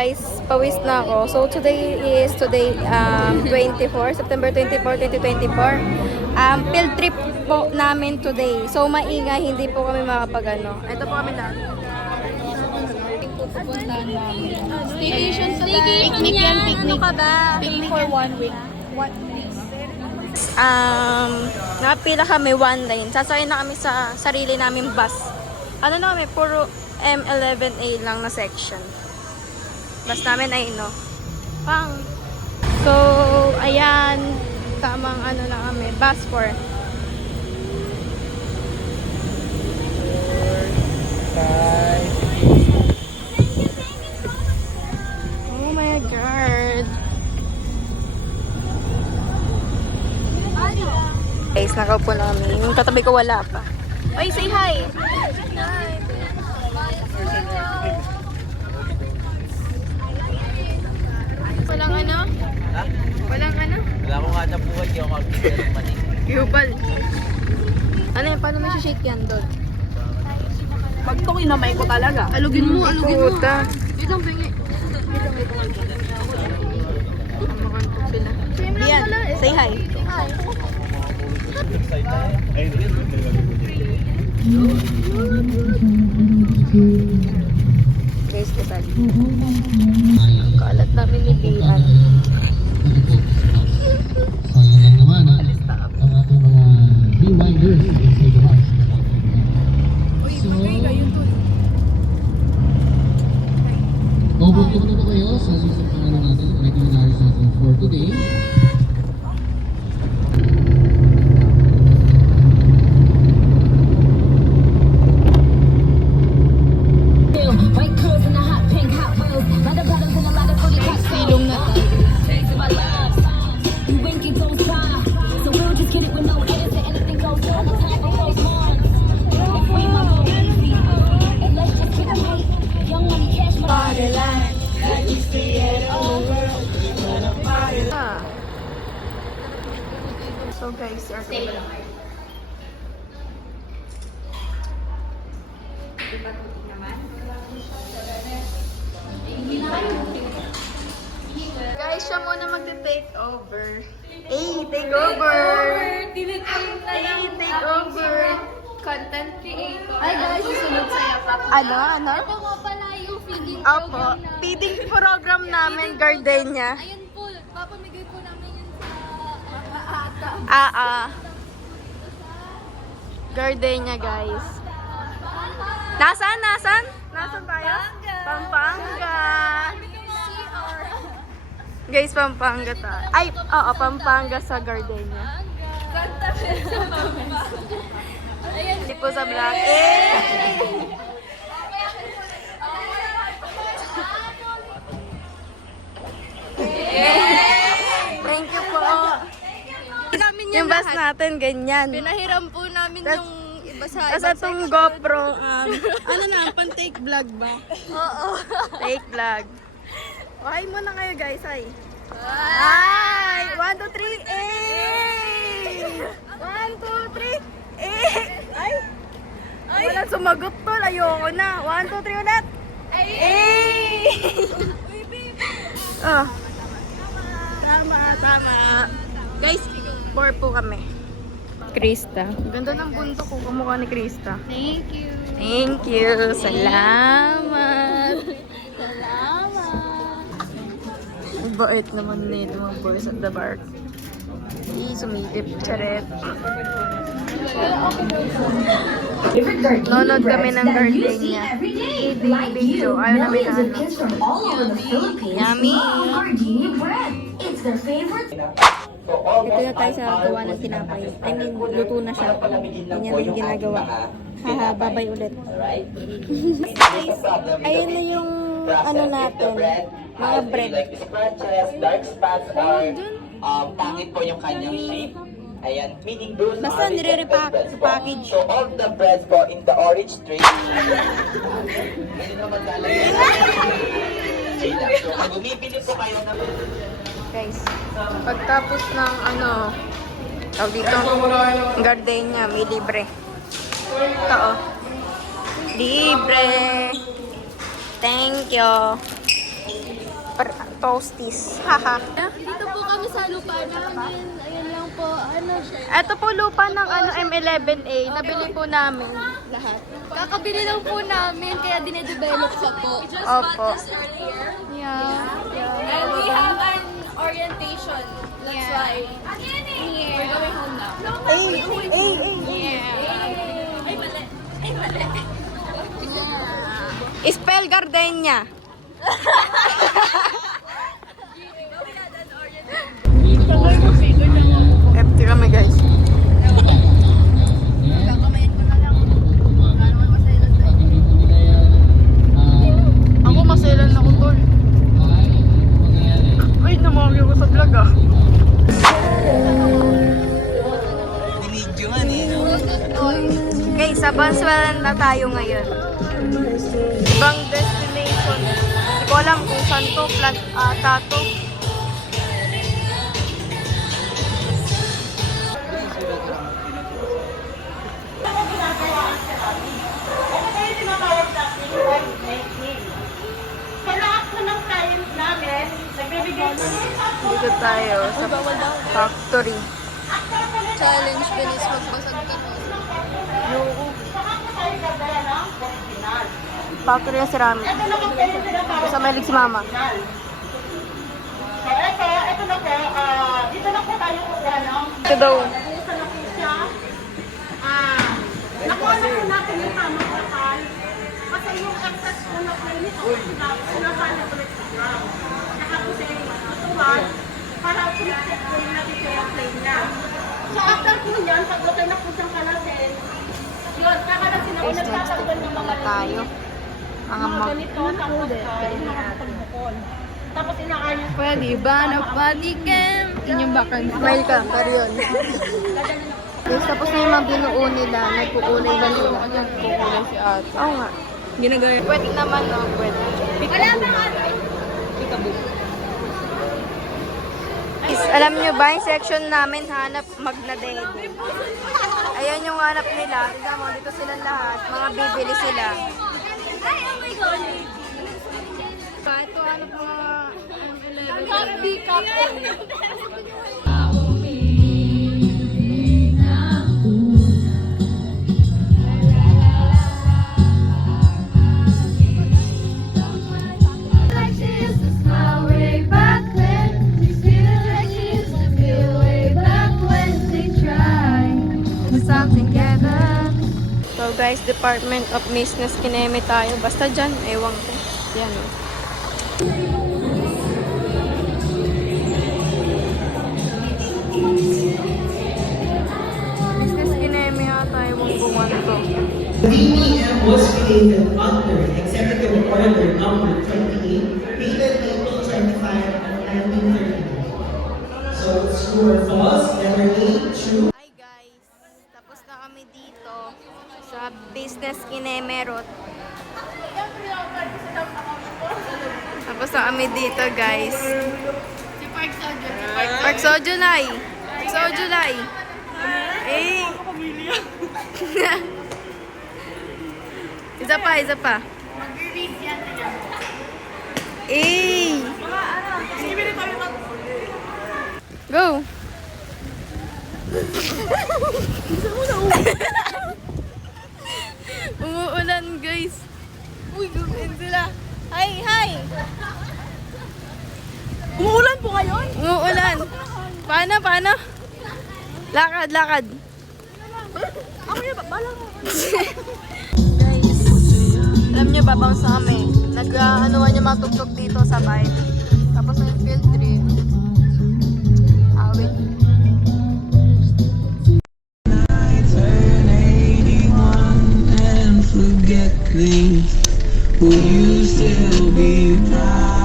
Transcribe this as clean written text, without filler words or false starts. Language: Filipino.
guys, pawis na ako. So today is September 24, 2024. Field trip po namin today. So maingay, hindi po kami makapagano. Ito po kami lang. Pupuntahan namin. Staycation to Picnic yan, picnic. Ano ka ba? Picnic for 1 week. What weeks? Napila kami 1 lane. Sasakay na kami sa sarili naming bus. Ano na kami, puro M11A lang na section. Bus namin ay no. Pang. So, ayan. Tamang ano na kami. Bus 4. Oh my God. Guys, nakaupo na kami. Yung katabi ko wala pa. Oy, say hi! Walang ano? Ha? Walang ano? Wala akong hanap buhay, hindi ako mag-share ng mani. Yubal. Ano yan? Paano may shake yan doon? Pag ito kinamay ko talaga. Alugin mo, alugin mo. Puta. Dito ang pingi. Makantok sila. Yan, say hi. Guys, kasal. Ang kalat namin ni Dian. Sayang lang naman ang ating mga rewinders sa bukas. So, bubuktok na ba kayo sa susunod na natin itineraries natin for today? Silong na tayo. So guys, guys, siya muna magte-take over. Hey, take over! Hey, take over! Content creator. Ay guys, susunod sa'yo. Ano? Ito nga pala yung feeding Opo, program na. feeding program namin, Gardenia. Ayun po, papamigay po namin yun sa ata. Gardenia, guys. Nasaan? Nasaan tayo? Pampanga. Guys, Pampanga tayo. Ay, oo, Pampanga sa Gardenia. Hindi po sa vlog. Thank you po. Yung bus natin, ganyan. Pinahiram po namin Tas- yung iba sa Tapos itong GoPro, ano na, pan-take vlog ba? Oo. Take vlog. Okay muna kayo guys, ay. Ay! 1, 2, 3, eh! 1, 2, 3, eh! Ay! Walang sumagot tol, ayoko na. 1, 2, 3 ulit! Eh! Oh. Tama. Guys, 4 po kami. Krista. Ganda ng bundok ko, kamukha ni Krista. Thank you. Thank you. Salamat. Ang bait naman nito mga boys at the bar. Sumilip. Charet. Nonod kami ng Gardenia. Eating video. Ayaw namin na ano. Yummy. Dito na tayo sa gawa ng tinapay. I mean, luto na siya. Ganyan din ginagawa. Haha, babay ulit. Ayun na yung ano natin. Mga bread. Like scratches, dark spots, or pangit po yung kanyang shape. Ayan, meaning those Basta are nire-repack breads sa po. package. So all the breads po in the orange tray. Hindi na maglalagay. So pag bumibili po kayo ng Guys, pagtapos ng ano, tawag dito, Gardenia, may libre. Ito oh. Libre. Thank you. toasties. Haha. Dito po kami sa lupa namin. Ayan lang po. Ano siya? Ito po lupa ng M11A. Nabili po namin lahat. Kakabili lang po namin kaya dinedevelop pa po. Opo. Yeah. And we have an orientation. That's why we're going home now. Ay, mali. Ay, mali. Spell Gardenia. Empty kami guys. Ako maselan ako tol. Ay, namamagay ko sa vlog ah. Okay, sa Bansuelan na tayo ngayon. Ibang destination. Hindi ko alam kung saan to. Plant ata to. Dito tayo sa factory. Challenge bilis magbasag ka. Factory ng ceramic. Sa Malig si Mama. Ito na po, dito na po tayo po Ito daw. Sa Lakesia. Nakuha na po natin yung tamang bakal. Kasi yung excess po na plane ito, sinasali ulit sa ground. Saka po siya yung matutuwan para po yung natin yung plane niya. So after po niyan, pag okay na po siyang kalasin, yun, kakalasin na po nagtatanggal ng mga Tayo. mga ganito, tapos yung mga pagbukol. Tapos inaayos Pwede ba na panikem? Inyong bakan. Smile ka, pero yun. Guys, tapos na yung mga binuo nila. Nagkukulay na nila. Kukulay si ate. Oo nga. Ginagaya. Pwede naman, no? Pwede. Wala bang ano? Guys, alam nyo ba, yung section namin hanap Magnadeg. Ayan yung hanap nila. Tignan mo, dito silang lahat. Mga bibili sila. Ay, oh my God. Ito, ano po mga Happy couple. something together. So guys, Department of Business Kineme tayo. Basta dyan, ewan ko. Yan o. Business Kineme yata, ewan ko man to. The DEM was created under Executive Order number 28, dated April 25 of 1939. So it's true or false, letter A, true. Hi guys, tapos na kami dito sa Business Kinemerot. Tapos na kami dito guys. Park Sojulay. Sojulay. Eh. Isa pa, isa pa. Eh. Go. Umuulan guys. Uy, gumin sila. Hi, hi. Umuulan po ngayon? Umuulan. Paano, paano? Lakad, lakad. Ako yun, balang mo. Guys, alam nyo, babounce na kami. Nag-anuan yung mga tuktok dito sa bahay. Tapos na yung field trip. Awit. Turn 81 and forget things. Will you still be proud?